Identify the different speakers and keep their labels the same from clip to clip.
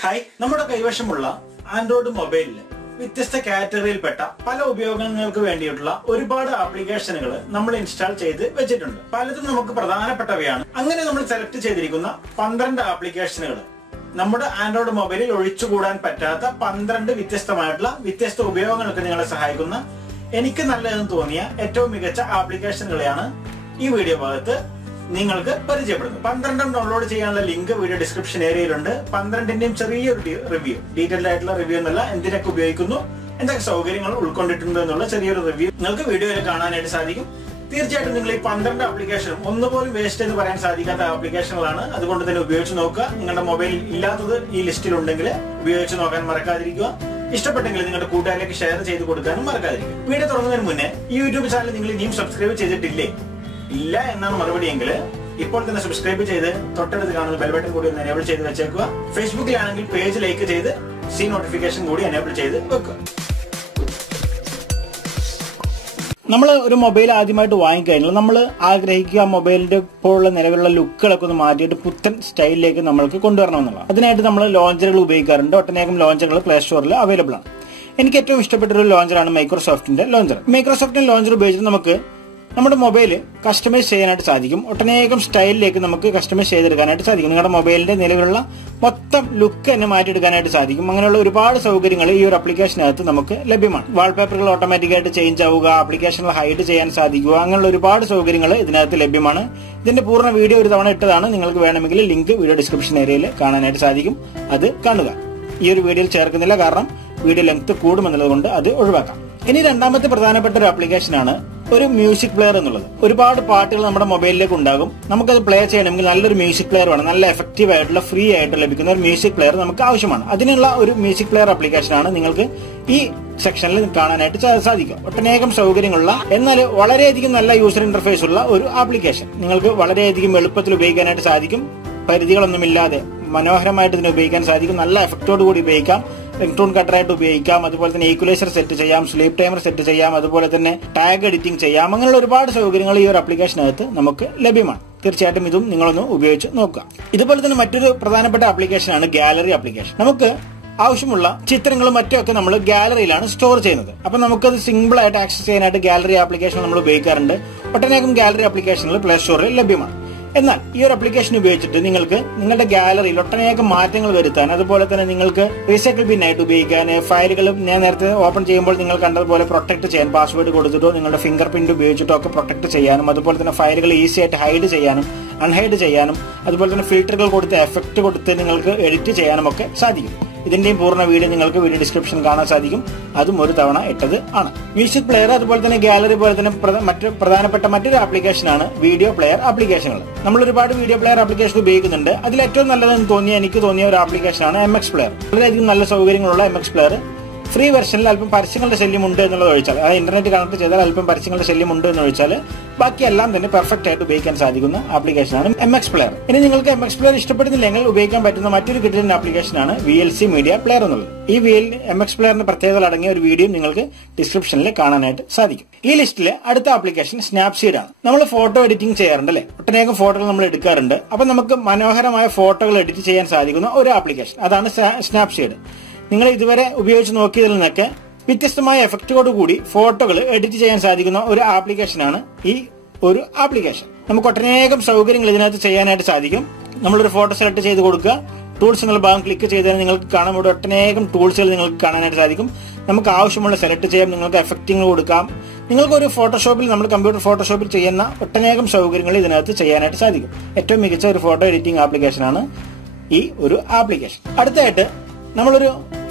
Speaker 1: Hi നമ്മുടെ കൈവശമുള്ള Android മൊബൈലിൽ വ്യത്യസ്ത കാറ്റഗറിയിൽപ്പെട്ട പല ഉപയോഗങ്ങൾക്ക് വേണ്ടിയിട്ടുള്ള ഒരുപാട് ആപ്ലിക്കേഷനുകൾ നമ്മൾ ഇൻസ്റ്റാൾ ചെയ്ത് വെച്ചിട്ടുണ്ട്. പലതും നമുക്ക് പ്രധാനപ്പെട്ടവയാണ്. അങ്ങനെ നമ്മൾ സെലക്ട് ചെയ്തിരിക്കുന്ന പന്ത്രണ്ട് ആപ്ലിക്കേഷനുകൾ നമ്മുടെ ആൻഡ്രോയിഡ് മൊബൈലിൽ ഒഴിച്ചുകൂടാൻ പറ്റാത്ത പന്ത്രണ്ട് വ്യത്യസ്തമായിട്ടുള്ള വ്യത്യസ്ത ഉപയോഗങ്ങൾക്ക് നിങ്ങളെ സഹായിക്കുന്ന എനിക്ക് നല്ലതെന്ന് തോന്നിയ ഏറ്റവും മികച്ച ആപ്ലിക്കേഷനുകളെയാണ് ഈ വീഡിയോ ഭാഗത്ത് നിങ്ങൾക്ക് പരിചയപ്പെടുന്നു. പന്ത്രണ്ടും ഡൗൺലോഡ് ചെയ്യാനുള്ള ലിങ്ക് വീഡിയോ ഡിസ്ക്രിപ്ഷൻ ഏരിയയിലുണ്ട് പന്ത്രണ്ടിന്റെയും ചെറിയൊരു റിവ്യൂ ഡീറ്റെയിൽഡ് ആയിട്ടുള്ള റിവ്യൂ എന്നല്ല എന്തിനൊക്കെ ഉപയോഗിക്കുന്നു എന്തൊക്കെ സൗകര്യങ്ങൾ ഉൾക്കൊണ്ടിട്ടുണ്ട് എന്നുള്ള ചെറിയൊരു റിവ്യൂ നിങ്ങൾക്ക് വീഡിയോയിൽ കാണാനായിട്ട് സാധിക്കും. തീർച്ചയായിട്ടും നിങ്ങൾ ഈ പന്ത്രണ്ട് ആപ്ലിക്കേഷനും ഒന്നുപോലും വേസ്റ്റ് എന്ന് പറയാൻ സാധിക്കാത്ത ആപ്ലിക്കേഷനുകളാണ് അതുകൊണ്ട് തന്നെ ഉപയോഗിച്ച് നോക്കുക. നിങ്ങളുടെ മൊബൈൽ ഇല്ലാത്തത് ഈ ലിസ്റ്റിൽ ഉണ്ടെങ്കിൽ ഉപയോഗിച്ച് നോക്കാൻ മറക്കാതിരിക്കുക. ഇഷ്ടപ്പെട്ടെങ്കിൽ നിങ്ങളുടെ കൂട്ടുകാരിലേക്ക് ഷെയർ ചെയ്ത് കൊടുക്കാനും മറക്കാതിരിക്കുക. വീഡിയോ തുടങ്ങുന്നതിന് മുന്നേ ഈ യൂട്യൂബ് ചാനൽ നിങ്ങൾ ഇനിയും സബ്സ്ക്രൈബ് ചെയ്തിട്ടില്ലേ? ഇല്ല എന്നാണ് മറുപടി എങ്കിൽ ഇപ്പോൾ തന്നെ സബ്സ്ക്രൈബ് ചെയ്ത് തൊട്ടടുത്ത് കാണുന്ന ബെൽ ബട്ടൺ കൂടി ഒന്ന് എനേബിൾ ചെയ്ത് വെച്ചേക്കുക. ഫേസ്ബുക്കിലാണെങ്കിൽ പേജ് ലൈക്ക് ചെയ്ത് സീ നോട്ടിഫിക്കേഷൻ കൂടി എനേബിൾ ചെയ്ത് വെക്കുക. നമ്മൾ ഒരു മൊബൈൽ ആദ്യമായിട്ട് വാങ്ങിക്കഴിഞ്ഞാൽ നമ്മൾ ആഗ്രഹിക്കുക മൊബൈലിന്റെ ഇപ്പോഴുള്ള നിലവിലുള്ള ലുക്കുകളൊക്കെ ഒന്ന് മാറ്റിയിട്ട് പുത്തൻ സ്റ്റൈലിലേക്ക് നമ്മൾക്ക് കൊണ്ടുവരണം എന്നുള്ളത് അതിനായിട്ട് നമ്മൾ ലോഞ്ചറുകൾ ഉപയോഗിക്കാറുണ്ട്. ഒട്ടനേകം ലോഞ്ചറുകൾ പ്ലേ സ്റ്റോറിൽ അവൈലബിൾ ആണ്. എനിക്ക് ഏറ്റവും ഇഷ്ടപ്പെട്ട ഒരു ലോഞ്ചറാണ് മൈക്രോസോഫ്റ്റിന്റെ ലോഞ്ചർ മൈക്രോസോഫ്റ്റിന്റെ ലോഞ്ചർ ഉപയോഗിച്ചിട്ട് നമുക്ക് നമ്മുടെ മൊബൈൽ കസ്റ്റമൈസ് ചെയ്യാനായിട്ട് സാധിക്കും. ഒട്ടനേകം സ്റ്റൈലിലേക്ക് നമുക്ക് കസ്റ്റമൈസ് ചെയ്തെടുക്കാനായിട്ട് സാധിക്കും. നിങ്ങളുടെ മൊബൈലിന്റെ നിലവിലുള്ള മൊത്തം ലുക്ക് തന്നെ മാറ്റിയെടുക്കാനായിട്ട് സാധിക്കും. അങ്ങനെയുള്ള ഒരുപാട് സൗകര്യങ്ങൾ ഈ ഒരു ആപ്ലിക്കേഷനകത്ത് നമുക്ക് ലഭ്യമാണ്. വാൾപേപ്പറുകൾ ഓട്ടോമാറ്റിക്കായിട്ട് ചേഞ്ച് ആവുക അപ്ലിക്കേഷനിൽ ഹൈഡ് ചെയ്യാൻ സാധിക്കുക അങ്ങനെയുള്ള ഒരുപാട് സൗകര്യങ്ങൾ ഇതിനകത്ത് ലഭ്യമാണ്. ഇതിന്റെ പൂർണ വീഡിയോ ഒരു തവണ ഇട്ടതാണ്. നിങ്ങൾക്ക് വേണമെങ്കിൽ ലിങ്ക് വീഡിയോ ഡിസ്ക്രിപ്ഷൻ ഏരിയയിൽ കാണാനായിട്ട് സാധിക്കും. അത് കാണുക. ഈ ഒരു വീഡിയോയിൽ ചേർക്കുന്നില്ല. കാരണം വീഡിയോ ലെങ്ത് കൂടുമെന്നുള്ളത് കൊണ്ട് അത് ഒഴിവാക്കാം. ഇനി രണ്ടാമത്തെ പ്രധാനപ്പെട്ട ഒരു ആപ്ലിക്കേഷനാണ് ഒരു മ്യൂസിക് പ്ലെയർ എന്നുള്ളത്. ഒരുപാട് പാട്ടുകൾ നമ്മുടെ മൊബൈലിലേക്ക് ഉണ്ടാകും. നമുക്കത് പ്ലേ ചെയ്യണമെങ്കിൽ നല്ലൊരു മ്യൂസിക് പ്ലെയർ വേണം. നല്ല എഫക്റ്റീവ് ആയിട്ടുള്ള ഫ്രീ ആയിട്ട് ലഭിക്കുന്ന ഒരു മ്യൂസിക് പ്ലെയർ നമുക്ക് ആവശ്യമാണ്. അതിനുള്ള ഒരു മ്യൂസിക് പ്ലെയർ ആപ്ലിക്കേഷനാണ് നിങ്ങൾക്ക് ഈ സെക്ഷനിൽ കാണാനായിട്ട് സാധിക്കും ഒട്ടനേകം സൗകര്യങ്ങളുള്ള എന്നാൽ വളരെയധികം നല്ല യൂസർ ഇന്റർഫേസ് ഉള്ള ഒരു ആപ്ലിക്കേഷൻ നിങ്ങൾക്ക് വളരെയധികം എളുപ്പത്തിൽ ഉപയോഗിക്കാനായിട്ട് സാധിക്കും. പരിധികളൊന്നുമില്ലാതെ മനോഹരമായിട്ട് ഇതിനെ ഉപയോഗിക്കാൻ സാധിക്കും. നല്ല എഫക്റ്റോട് കൂടി ഉപയോഗിക്കാം. റിംഗ്ടോൺ കട്ടറായിട്ട് ഉപയോഗിക്കാം. അതുപോലെ തന്നെ ഈക്വലൈസർ സെറ്റ് ചെയ്യാം സ്ലീപ്പ് ടൈമർ സെറ്റ് ചെയ്യാം അതുപോലെ തന്നെ ടാഗ് എഡിറ്റിംഗ് ചെയ്യാം. അങ്ങനെയുള്ള ഒരുപാട് സൗകര്യങ്ങൾ ഈ ഒരു ആപ്ലിക്കേഷനകത്ത് നമുക്ക് ലഭ്യമാണ്. തീർച്ചയായിട്ടും ഇതും നിങ്ങളൊന്ന് ഉപയോഗിച്ച് നോക്കുക. ഇതുപോലെ തന്നെ മറ്റൊരു പ്രധാനപ്പെട്ട ആപ്ലിക്കേഷനാണ് ഗാലറി ആപ്ലിക്കേഷൻ നമുക്ക് ആവശ്യമുള്ള ചിത്രങ്ങളും മറ്റുമൊക്കെ നമ്മൾ ഗാലറിയിലാണ് സ്റ്റോർ ചെയ്യുന്നത്. അപ്പൊ നമുക്കത് സിമ്പിൾ ആയിട്ട് ആക്സസ് ചെയ്യാനായിട്ട് ഗാലറി ആപ്ലിക്കേഷൻ നമ്മൾ ഉപയോഗിക്കാറുണ്ട്. ഒട്ടനേകം ഗാലറി ആപ്ലിക്കേഷനുകൾ പ്ലേ സ്റ്റോറിൽ ലഭ്യമാണ്. എന്നാൽ ഈ ഒരു അപ്ലിക്കേഷൻ ഉപയോഗിച്ചിട്ട് നിങ്ങൾക്ക് നിങ്ങളുടെ ഗാലറിയിൽ ഒട്ടനേകം മാറ്റങ്ങൾ വരുത്താൻ അതുപോലെ തന്നെ നിങ്ങൾക്ക് റീസൈക്കിൾ ബിൻ ആയിട്ട് ഉപയോഗിക്കാൻ ഫയലുകൾ ഞാൻ നേരത്തെ ഓപ്പൺ ചെയ്യുമ്പോൾ നിങ്ങൾ കണ്ടതുപോലെ പ്രൊട്ടക്ട് ചെയ്യാൻ പാസ്വേഡ് കൊടുത്തിട്ടോ നിങ്ങളുടെ ഫിംഗർ പ്രിന്റ് ഉപയോഗിച്ചിട്ടോ ഒക്കെ പ്രൊട്ടക്ട് ചെയ്യാനും അതുപോലെ തന്നെ ഫയലുകൾ ഈസി ആയിട്ട് ഹൈഡ് ചെയ്യാനും അൺഹൈഡ് ചെയ്യാനും അതുപോലെ തന്നെ ഫിൽറ്ററുകൾ കൊടുത്ത് എഫക്ട് കൊടുത്ത് നിങ്ങൾക്ക് എഡിറ്റ് ചെയ്യാനും ഒക്കെ സാധിക്കും. ഇതിന്റെയും പൂർണ വീഡിയോ നിങ്ങൾക്ക് വീഡിയോ ഡിസ്ക്രിപ്ഷൻ കാണാൻ സാധിക്കും. അതും ഒരു തവണ ഇട്ടത് ആണ്. മ്യൂസിക് പ്ലെയർ അതുപോലെ തന്നെ ഗാലറി പോലെ തന്നെ മറ്റു പ്രധാനപ്പെട്ട മറ്റൊരു ആപ്ലിക്കേഷനാണ് വീഡിയോ പ്ലെയർ ആപ്ലിക്കേഷനുകൾ നമ്മൾ ഒരുപാട് വീഡിയോ പ്ലെയർ ആപ്ലിക്കേഷൻ ഉപയോഗിക്കുന്നുണ്ട്. അതിൽ ഏറ്റവും നല്ലതെന്ന് തോന്നിയ എനിക്ക് തോന്നിയ ഒരു ആപ്ലിക്കേഷൻ ആണ് എം എക്സ് പ്ലെയർ വളരെയധികം നല്ല സൗകര്യങ്ങളുള്ള എം എക്സ് പ്ലെയർ ഫ്രീ വെർഷനിൽ അല്പം പരസ്യങ്ങളുടെ ശല്യം ഉണ്ട് എന്നുള്ളത് ഒഴിച്ചാൽ അതായത് ഇന്റർനെറ്റ് കണക്ട് ചെയ്താൽ അല്പം പരസ്യങ്ങളുടെ ശല്യം ഉണ്ട് എന്ന് ഒഴിച്ചാൽ ബാക്കിയെല്ലാം തന്നെ പെർഫെക്റ്റ് ആയിട്ട് ഉപയോഗിക്കാൻ സാധിക്കുന്ന ആപ്ലിക്കേഷനാണ് എം എക്സ് പ്ലെയർ ഇനി നിങ്ങൾക്ക് എം എക്സ് പ്ലെയർ ഇഷ്ടപ്പെടുന്നില്ലെങ്കിൽ ഉപയോഗിക്കാൻ പറ്റുന്ന മറ്റൊരു കിട്ടുന്ന ആപ്ലിക്കേഷനാണ് V L C media player എന്നുള്ളത്. ഈ വി എൽ എം എക്സ് പ്ലെയറിന്റെ പ്രത്യേകത അടങ്ങിയ ഒരു വീഡിയോ നിങ്ങൾക്ക് ഡിസ്ക്രിപ്ഷനിൽ കാണാനായിട്ട് സാധിക്കും. ഈ ലിസ്റ്റിലെ അടുത്ത ആപ്ലിക്കേഷൻ സ്നാപ്സീഡ് ആണ്. നമ്മൾ ഫോട്ടോ എഡിറ്റിംഗ് ചെയ്യാറുണ്ട് അല്ലെ? ഒട്ടനേകം ഫോട്ടോകൾ നമ്മൾ എടുക്കാറുണ്ട്. അപ്പൊ നമുക്ക് മനോഹരമായ ഫോട്ടോകൾ എഡിറ്റ് ചെയ്യാൻ സാധിക്കുന്ന ഒരു ആപ്ലിക്കേഷൻ അതാണ് സ്നാപ്സീഡ് നിങ്ങൾ ഇതുവരെ ഉപയോഗിച്ച് നോക്കിയതിൽ നിന്നൊക്കെ വ്യത്യസ്തമായ എഫക്റ്റോട് കൂടി ഫോട്ടോകൾ എഡിറ്റ് ചെയ്യാൻ സാധിക്കുന്ന ഒരു ആപ്ലിക്കേഷനാണ് ഈ ഒരു ആപ്ലിക്കേഷൻ. നമുക്ക് ഒട്ടനേകം സൗകര്യങ്ങൾ ഇതിനകത്ത് ചെയ്യാനായിട്ട് സാധിക്കും. നമ്മളൊരു ഫോട്ടോ സെലക്ട് ചെയ്ത് കൊടുക്കുക. ടൂൾസ് എന്നുള്ള ഭാഗം ക്ലിക്ക് ചെയ്താൽ നിങ്ങൾക്ക് കാണാൻ ഇവിടെ ഒട്ടനേകം ടൂൾസുകൾ നിങ്ങൾക്ക് കാണാനായിട്ട് സാധിക്കും. നമുക്ക് ആവശ്യമുള്ള സെലക്ട് ചെയ്യാം. നിങ്ങൾക്ക് എഫക്റ്റിങ് കൊടുക്കാം. നിങ്ങൾക്ക് ഒരു ഫോട്ടോഷോപ്പിൽ നമ്മൾ കമ്പ്യൂട്ടർ ഫോട്ടോഷോപ്പിൽ ചെയ്യുന്ന ഒട്ടനേകം സൗകര്യങ്ങൾ ഇതിനകത്ത് ചെയ്യാനായിട്ട് സാധിക്കും. ഏറ്റവും മികച്ച ഒരു ഫോട്ടോ എഡിറ്റിംഗ് ആപ്ലിക്കേഷനാണ് ഈ ഒരു ആപ്ലിക്കേഷൻ. അടുത്തായിട്ട് നമ്മളൊരു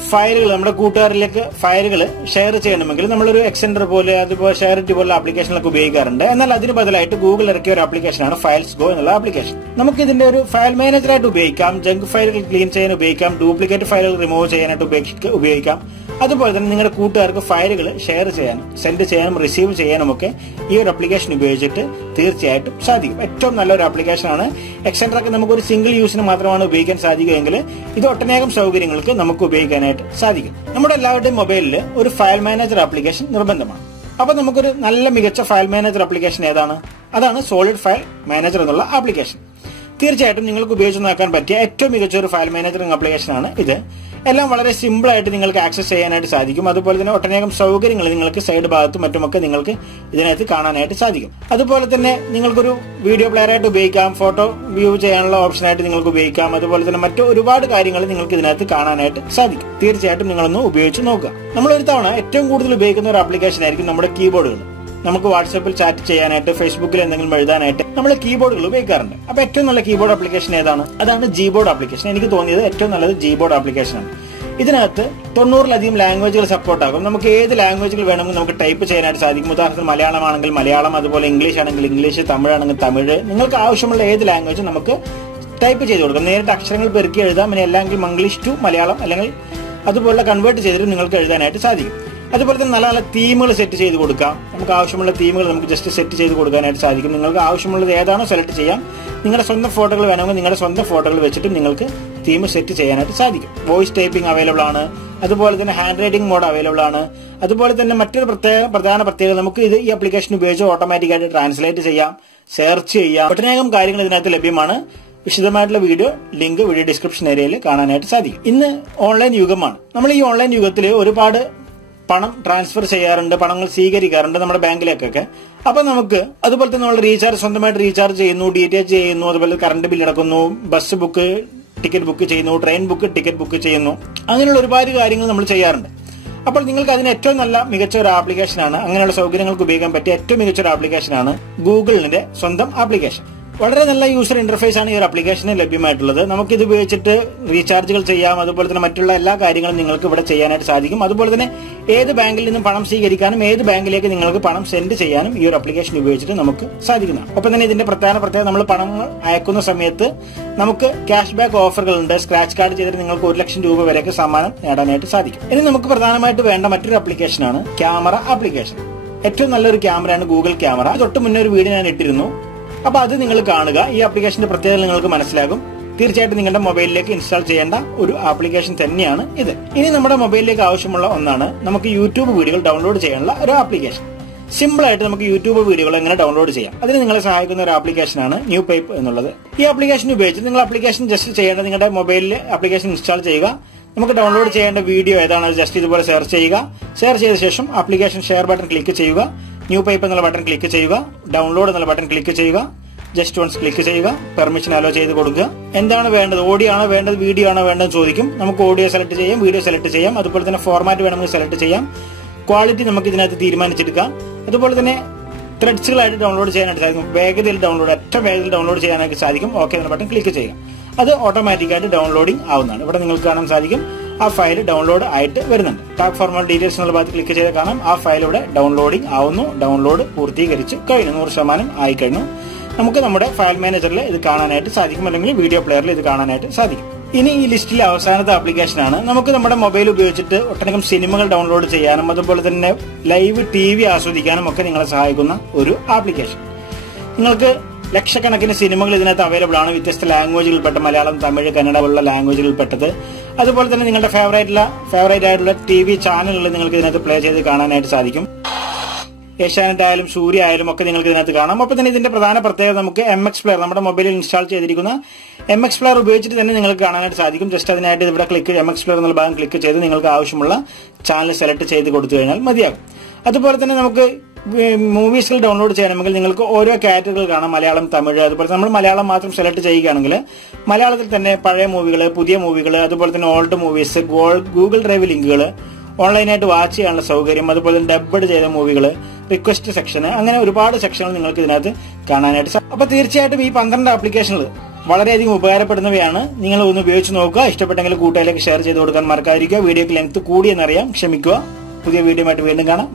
Speaker 1: ഫയലുകൾ നമ്മുടെ കൂട്ടുകാരിലേക്ക് ഫയലുകൾ ഷെയർ ചെയ്യണമെങ്കിൽ നമ്മളൊരു എക്സെൻഡർ പോലെ അതുപോലെ ഷെയറിറ്റി പോലുള്ള ആപ്ലിക്കേഷനൊക്കെ ഉപയോഗിക്കാറുണ്ട്. എന്നാൽ അതിന് ബദലായിട്ട് ഗൂഗിൾ ഇറക്കിയ ഒരു ആപ്ലിക്കേഷനാണ് ഫയൽസ് ഗോ എന്നുള്ള ആപ്ലിക്കേഷൻ നമുക്ക് ഇതിന്റെ ഒരു ഫയൽ മാനേജറായിട്ട് ഉപയോഗിക്കാം. ജങ്ക് ഫയലുകൾ ക്ലീൻ ചെയ്യാൻ ഉപയോഗിക്കാം. ഡ്യൂപ്ലിക്കേറ്റ് ഫയലുകൾ റിമൂവ് ചെയ്യാനായിട്ട് ഉപയോഗിക്കാം. അതുപോലെ തന്നെ നിങ്ങളുടെ കൂട്ടുകാർക്ക് ഫയലുകൾ ഷെയർ ചെയ്യാനും സെൻഡ് ചെയ്യാനും റിസീവ് ചെയ്യാനും ഒക്കെ ഈ ഒരു അപ്ലിക്കേഷൻ ഉപയോഗിച്ചിട്ട് തീർച്ചയായിട്ടും സാധിക്കും. ഏറ്റവും നല്ലൊരു ആപ്ലിക്കേഷനാണ് എക്സെൻട്രൊക്കെ നമുക്ക് ഒരു സിംഗിൾ യൂസിന് മാത്രമാണ് ഉപയോഗിക്കാൻ സാധിക്കുകയെങ്കിൽ ഇത് ഒട്ടനേകം സൗകര്യങ്ങൾക്ക് നമുക്ക് ഉപയോഗിക്കാനായിട്ട് സാധിക്കും. നമ്മുടെ എല്ലാവരുടെയും മൊബൈലിൽ ഒരു ഫയൽ മാനേജർ ആപ്ലിക്കേഷൻ നിർബന്ധമാണ്. അപ്പൊ നമുക്കൊരു നല്ല മികച്ച ഫയൽ മാനേജർ ആപ്ലിക്കേഷൻ ഏതാണ്? അതാണ് സോളിഡ് ഫയൽ മാനേജർ എന്നുള്ള ആപ്ലിക്കേഷൻ തീർച്ചയായിട്ടും നിങ്ങൾക്ക് ഉപയോഗിച്ച് നോക്കാൻ പറ്റിയ ഏറ്റവും മികച്ച ഒരു ഫയൽ മാനേജറിംഗ് ആപ്ലിക്കേഷൻ ആണ് ഇത്. എല്ലാം വളരെ സിമ്പിൾ ആയിട്ട് നിങ്ങൾക്ക് ആക്സസ് ചെയ്യാനായിട്ട് സാധിക്കും. അതുപോലെ തന്നെ ഒട്ടനേകം സൗകര്യങ്ങൾ നിങ്ങൾക്ക് സൈഡ് ഭാഗത്തും മറ്റുമൊക്കെ നിങ്ങൾക്ക് ഇതിനകത്ത് കാണാനായിട്ട് സാധിക്കും. അതുപോലെ തന്നെ നിങ്ങൾക്കൊരു വീഡിയോ പ്ലെയർ ആയിട്ട് ഉപയോഗിക്കാം ഫോട്ടോ വ്യൂ ചെയ്യാനുള്ള ഓപ്ഷനായിട്ട് നിങ്ങൾക്ക് ഉപയോഗിക്കാം. അതുപോലെ തന്നെ മറ്റു ഒരുപാട് കാര്യങ്ങൾ നിങ്ങൾക്ക് ഇതിനകത്ത് കാണാനായിട്ട് സാധിക്കും. തീർച്ചയായിട്ടും നിങ്ങളൊന്ന് ഉപയോഗിച്ച് നോക്കുക. നമ്മൾ ഒരു തവണ ഏറ്റവും കൂടുതൽ ഉപയോഗിക്കുന്ന ഒരു ആപ്ലിക്കേഷൻ ആയിരിക്കും നമ്മുടെ കീബോർഡുകൾ നമുക്ക് വാട്സാപ്പിൽ ചാറ്റ് ചെയ്യാനായിട്ട് ഫേസ്ബുക്കിൽ എന്തെങ്കിലും എഴുതാനായിട്ട് നമ്മൾ കീബോർഡുകൾ ഉപയോഗിക്കാറുണ്ട്. അപ്പൊ ഏറ്റവും നല്ല കീബോർഡ് ആപ്ലിക്കേഷൻ ഏതാണ്? അതാണ് ജീബോർഡ് ആപ്ലിക്കേഷൻ എനിക്ക് തോന്നിയത് ഏറ്റവും നല്ലത് ജീബോർഡ് ആപ്ലിക്കേഷൻ ആണ്. ഇതിനകത്ത് തൊണ്ണൂറിലധികം ലാംഗ്വേജുകൾ സപ്പോർട്ട് ആകും. നമുക്ക് ഏത് ലാംഗ്വേജുകൾ വേണമെങ്കിൽ നമുക്ക് ടൈപ്പ് ചെയ്യാനായിട്ട് സാധിക്കും. ഉദാഹരണത്തിന് മലയാളമാണെങ്കിൽ മലയാളം അതുപോലെ ഇംഗ്ലീഷ് ആണെങ്കിൽ ഇംഗ്ലീഷ് തമിഴാണെങ്കിൽ തമിഴ്. നിങ്ങൾക്ക് ആവശ്യമുള്ള ഏത് ലാംഗ്വേജും നമുക്ക് ടൈപ്പ് ചെയ്ത് കൊടുക്കാം. നേരിട്ട് അക്ഷരങ്ങൾ പെരുക്കി എഴുതാം. പിന്നെ അല്ലെങ്കിൽ മംഗ്ലീഷ് ടു മലയാളം അല്ലെങ്കിൽ അതുപോലെ കൺവേർട്ട് ചെയ്തിട്ട് നിങ്ങൾക്ക് എഴുതാനായിട്ട് സാധിക്കും. അതുപോലെ തന്നെ നല്ല നല്ല തീമുകൾ സെറ്റ് ചെയ്ത് കൊടുക്കാം. നമുക്ക് ആവശ്യമുള്ള തീമുകൾ നമുക്ക് ജസ്റ്റ് സെറ്റ് ചെയ്ത് കൊടുക്കാനായിട്ട് സാധിക്കും. നിങ്ങൾക്ക് ആവശ്യമുള്ളത് ഏതാണോ സെലക്ട് ചെയ്യാം. നിങ്ങളുടെ സ്വന്തം ഫോട്ടോകൾ വേണമെങ്കിൽ നിങ്ങളുടെ സ്വന്തം ഫോട്ടോകൾ വെച്ചിട്ട് നിങ്ങൾക്ക് തീം സെറ്റ് ചെയ്യാനായിട്ട് സാധിക്കും. വോയിസ് ടൈപ്പിംഗ് അവൈലബിൾ ആണ്. അതുപോലെ തന്നെ ഹാൻഡ് റൈറ്റിംഗ് മോഡ് അവൈലബിൾ ആണ്. അതുപോലെ തന്നെ മറ്റൊരു പ്രത്യേക പ്രധാന പ്രത്യേകത നമുക്ക് ഇത് ഈ ആപ്ലിക്കേഷൻ ഉപയോഗിച്ച് ഓട്ടോമാറ്റിക്കായിട്ട് ട്രാൻസ്ലേറ്റ് ചെയ്യാം സെർച്ച് ചെയ്യാം. ഒട്ടനേകം കാര്യങ്ങൾ ഇതിനകത്ത് ലഭ്യമാണ്. വിശദമായിട്ടുള്ള വീഡിയോ ലിങ്ക് വീഡിയോ ഡിസ്ക്രിപ്ഷൻ ഏരിയയിൽ കാണാനായിട്ട് സാധിക്കും. ഇന്ന് ഓൺലൈൻ യുഗമാണ്. നമ്മൾ ഈ ഓൺലൈൻ യുഗത്തിൽ ഒരുപാട് പണം ട്രാൻസ്ഫർ ചെയ്യാറുണ്ട് പണങ്ങൾ സ്വീകരിക്കാറുണ്ട് നമ്മുടെ ബാങ്കിലേക്കൊക്കെ. അപ്പൊ നമുക്ക് അതുപോലെ തന്നെ നമ്മൾ റീചാർജ് സ്വന്തമായിട്ട് റീചാർജ് ചെയ്യുന്നു ഡി ടി എച്ച് ചെയ്യുന്നു അതുപോലെ കറണ്ട് ബില്ല് അടക്കുന്നു ബസ് ബുക്ക് ടിക്കറ്റ് ബുക്ക് ചെയ്യുന്നു ട്രെയിൻ ബുക്ക് ടിക്കറ്റ് ബുക്ക് ചെയ്യുന്നു. അങ്ങനെയുള്ള ഒരുപാട് കാര്യങ്ങൾ നമ്മൾ ചെയ്യാറുണ്ട്. അപ്പോൾ നിങ്ങൾക്ക് അതിന് ഏറ്റവും നല്ല മികച്ച ഒരു ആപ്ലിക്കേഷനാണ് അങ്ങനെയുള്ള സൗകര്യങ്ങൾക്ക് ഉപയോഗിക്കാൻ പറ്റിയ ഏറ്റവും മികച്ച ഒരു ആപ്ലിക്കേഷനാണ് ഗൂഗിളിന്റെ സ്വന്തം ആപ്ലിക്കേഷൻ വളരെ നല്ല യൂസർ ഇന്റർഫേസ് ആണ് ഈ ഒരു അപ്ലിക്കേഷന് ലഭ്യമായിട്ടുള്ളത്. നമുക്ക് ഇത് ഉപയോഗിച്ചിട്ട് റീചാർജുകൾ ചെയ്യാം. അതുപോലെ തന്നെ മറ്റുള്ള എല്ലാ കാര്യങ്ങളും നിങ്ങൾക്ക് ഇവിടെ ചെയ്യാനായിട്ട് സാധിക്കും. അതുപോലെ തന്നെ ഏത് ബാങ്കിൽ നിന്നും പണം സ്വീകരിക്കാനും ഏത് ബാങ്കിലേക്ക് നിങ്ങൾക്ക് പണം സെൻഡ് ചെയ്യാനും ഈ ഒരു അപ്ലിക്കേഷൻ ഉപയോഗിച്ചിട്ട് നമുക്ക് സാധിക്കുന്നതാണ്. ഒപ്പം തന്നെ ഇതിന്റെ പ്രധാന പ്രത്യേകത നമ്മൾ പണം അയക്കുന്ന സമയത്ത് നമുക്ക് ക്യാഷ് ബാക്ക് ഓഫറുകളുണ്ട് സ്ക്രാച്ച് കാർഡ് ചെയ്തിട്ട് നിങ്ങൾക്ക് ഒരു ലക്ഷം രൂപ വരെയൊക്കെ സമ്മാനം നേടാനായിട്ട് സാധിക്കും. ഇനി നമുക്ക് പ്രധാനമായിട്ട് വേണ്ട മറ്റൊരു അപ്ലിക്കേഷനാണ് ക്യാമറ ആപ്ലിക്കേഷൻ. ഏറ്റവും നല്ലൊരു ക്യാമറയാണ് ഗൂഗിൾ ക്യാമറ. തൊട്ട് മുന്നേ ഒരു വീഡിയോ ഞാൻ ഇട്ടിരുന്നു. അപ്പൊ അത് നിങ്ങൾ കാണുക. ഈ ആപ്ലിക്കേഷന്റെ പ്രത്യേകത നിങ്ങൾക്ക് മനസ്സിലാകും. തീർച്ചയായിട്ടും നിങ്ങളുടെ മൊബൈലിലേക്ക് ഇൻസ്റ്റാൾ ചെയ്യേണ്ട ഒരു ആപ്ലിക്കേഷൻ തന്നെയാണ് ഇത്. ഇനി നമ്മുടെ മൊബൈലിലേക്ക് ആവശ്യമുള്ള ഒന്നാണ് നമുക്ക് യൂട്യൂബ് വീഡിയോകൾ ഡൗൺലോഡ് ചെയ്യാനുള്ള ഒരു ആപ്ലിക്കേഷൻ സിമ്പിൾ ആയിട്ട് നമുക്ക് യൂട്യൂബ് വീഡിയോകൾ എങ്ങനെ ഡൗൺലോഡ് ചെയ്യാം? അതിന് നിങ്ങളെ സഹായിക്കുന്ന ഒരു ആപ്ലിക്കേഷനാണ് ന്യൂ പൈപ്പ് എന്നുള്ളത്. ഈ ആപ്ലിക്കേഷൻ ഉപയോഗിച്ച് നിങ്ങൾ ആപ്ലിക്കേഷൻ ജസ്റ്റ് ചെയ്യേണ്ട നിങ്ങളുടെ മൊബൈലിൽ ആപ്ലിക്കേഷൻ ഇൻസ്റ്റാൾ ചെയ്യുക. നമുക്ക് ഡൗൺലോഡ് ചെയ്യേണ്ട വീഡിയോ ഏതാണ് ജസ്റ്റ് ഇതുപോലെ സെർച്ച് ചെയ്യുക. സെർച്ച് ചെയ്ത ശേഷം ആപ്ലിക്കേഷൻ ഷെയർ ബട്ടൺ ക്ലിക്ക് ചെയ്യുക. ന്യൂ പേപ്പർ എന്നുള്ള ബട്ടൺ ക്ലിക്ക് ചെയ്യുക ഡൗൺലോഡ് എന്നുള്ള ബട്ടൺ ക്ലിക്ക് ചെയ്യുക ജസ്റ്റ് വൺസ് ക്ലിക്ക് ചെയ്യുക പെർമിഷൻ അലോ ചെയ്ത് കൊടുക്കുക. എന്താണ് വേണ്ടത്? ഓഡിയോ ആണോ വേണ്ടത്? വീഡിയോ ആണോ വേണ്ടത് ചോദിക്കും. നമുക്ക് ഓഡിയോ സെലക്ട് ചെയ്യാം വീഡിയോ സെലക്ട് ചെയ്യാം. അതുപോലെ തന്നെ ഫോർമാറ്റ് വേണമെങ്കിൽ സെലക്ട് ചെയ്യാം. ക്വാളിറ്റി നമുക്ക് ഇതിനകത്ത് തീരുമാനിച്ചെടുക്കാം. അതുപോലെ തന്നെ ത്രെഡ്സുകളായിട്ട് ഡൗൺലോഡ് ചെയ്യാനായിട്ട് സാധിക്കും. വേഗതയിൽ ഡൗൺലോഡ് ഏറ്റവും വേഗത്തിൽ ഡൗൺലോഡ് ചെയ്യാനായിട്ട് സാധിക്കും. ഓക്കെ എന്ന ബട്ടൺ ക്ലിക്ക് ചെയ്യുക. അത് ഓട്ടോമാറ്റിക്കായിട്ട് ഡൗൺലോഡിംഗ് ആവുന്നതാണ്. ഇവിടെ നിങ്ങൾക്ക് കാണാൻ സാധിക്കും. ആ ഫയൽ ഡൗൺലോഡ് ആയിട്ട് വരുന്നുണ്ട്. ടാപ്പ് ഫോർമൽ ഡീറ്റെയിൽസ് എന്നുള്ള ഭാഗത്ത് ക്ലിക്ക് ചെയ്ത് കാണാം. ആ ഫയൽ ഇവിടെ ഡൗൺലോഡിംഗ് ആവുന്നു. ഡൗൺലോഡ് പൂർത്തീകരിച്ച് കഴിഞ്ഞു. നൂറ് ശതമാനം ആയി കഴിഞ്ഞു. നമുക്ക് നമ്മുടെ ഫയൽ മാനേജറിൽ ഇത് കാണാനായിട്ട് സാധിക്കും. അല്ലെങ്കിൽ വീഡിയോ പ്ലെയറിൽ ഇത് കാണാനായിട്ട് സാധിക്കും. ഇനി ഈ ലിസ്റ്റിലെ അവസാനത്തെ ആപ്ലിക്കേഷൻ ആണ്. നമുക്ക് നമ്മുടെ മൊബൈൽ ഉപയോഗിച്ചിട്ട് ഒട്ടനേകം സിനിമകൾ ഡൗൺലോഡ് ചെയ്യാനും അതുപോലെ തന്നെ ലൈവ് ടി വി ആസ്വദിക്കാനും ഒക്കെ നിങ്ങളെ സഹായിക്കുന്ന ഒരു ആപ്ലിക്കേഷൻ നിങ്ങൾക്ക് ലക്ഷക്കണക്കിന് സിനിമകൾ ഇതിനകത്ത് അവൈലബിൾ ആണ്. വ്യത്യസ്ത ലാംഗ്വേജുകളിൽപ്പെട്ട മലയാളം തമിഴ് കന്നഡ പോലുള്ള ലാംഗ്വേജുകളിൽപ്പെട്ടത് അതുപോലെ തന്നെ നിങ്ങളുടെ ഫേവറേറ്റ് ഫേവറേറ്റ് ആയിട്ടുള്ള ടി വി ചാനലുകൾ നിങ്ങൾക്ക് ഇതിനകത്ത് പ്ലേ ചെയ്ത് കാണാനായിട്ട് സാധിക്കും. ഏഷ്യാനെറ്റ് ആയാലും സൂര്യ ആയാലും ഒക്കെ നിങ്ങൾക്ക് ഇതിനകത്ത് കാണാം. അപ്പോൾ തന്നെ ഇതിന്റെ പ്രധാന പ്രത്യേകത നമുക്ക് എം എക്സ് പ്ലെയർ നമ്മുടെ മൊബൈലിൽ ഇൻസ്റ്റാൾ ചെയ്തിരിക്കുന്ന എം എക്സ് പ്ലെയർ ഉപയോഗിച്ചിട്ട് തന്നെ നിങ്ങൾക്ക് കാണാനായിട്ട് സാധിക്കും. ജസ്റ്റ് അതിനായിട്ട് ഇവിടെ ക്ലിക്ക് എം എക്സ് പ്ലെയർ എന്നുള്ള ഭാഗം ക്ലിക്ക് ചെയ്ത് നിങ്ങൾക്ക് ആവശ്യമുള്ള ചാനൽ സെലക്ട് ചെയ്ത് കൊടുത്തു കഴിഞ്ഞാൽ മതിയാകും. അതുപോലെ തന്നെ നമുക്ക് മൂവീസുകൾ ഡൗൺലോഡ് ചെയ്യണമെങ്കിൽ നിങ്ങൾക്ക് ഓരോ കാറ്റഗറികൾ കാണാം. മലയാളം തമിഴ് അതുപോലെ നമ്മൾ മലയാളം മാത്രം സെലക്ട് ചെയ്യുകയാണെങ്കിൽ മലയാളത്തിൽ തന്നെ പഴയ മൂവികൾ പുതിയ മൂവികൾ അതുപോലെ തന്നെ ഓൾഡ് മൂവീസ് ഗൂഗിൾ ഡ്രൈവ് ലിങ്കുകൾ ഓൺലൈനായിട്ട് വാച്ച് ചെയ്യാനുള്ള സൗകര്യം അതുപോലെ തന്നെ ഡബ്ബഡ് ചെയ്ത മൂവികൾ റിക്വസ്റ്റ് സെക്ഷൻ അങ്ങനെ ഒരുപാട് സെക്ഷനുകൾ നിങ്ങൾക്ക് ഇതിനകത്ത് കാണാനായിട്ട് അപ്പൊ തീർച്ചയായിട്ടും ഈ പന്ത്രണ്ട് ആപ്ലിക്കേഷനുകൾ വളരെയധികം ഉപകാരപ്പെടുന്നവയാണ്. നിങ്ങൾ ഒന്ന് ഉപയോഗിച്ച് നോക്കുക. ഇഷ്ടപ്പെട്ടെങ്കിൽ കൂട്ടുകാരിലേക്ക് ഷെയർ ചെയ്ത് കൊടുക്കാൻ മറക്കാതിരിക്കുക. വീഡിയോക്ക് ലെങ്ത് കൂടിയെന്നറിയാം ക്ഷമിക്കുക. പുതിയ വീഡിയോ വീണ്ടും കാണാം.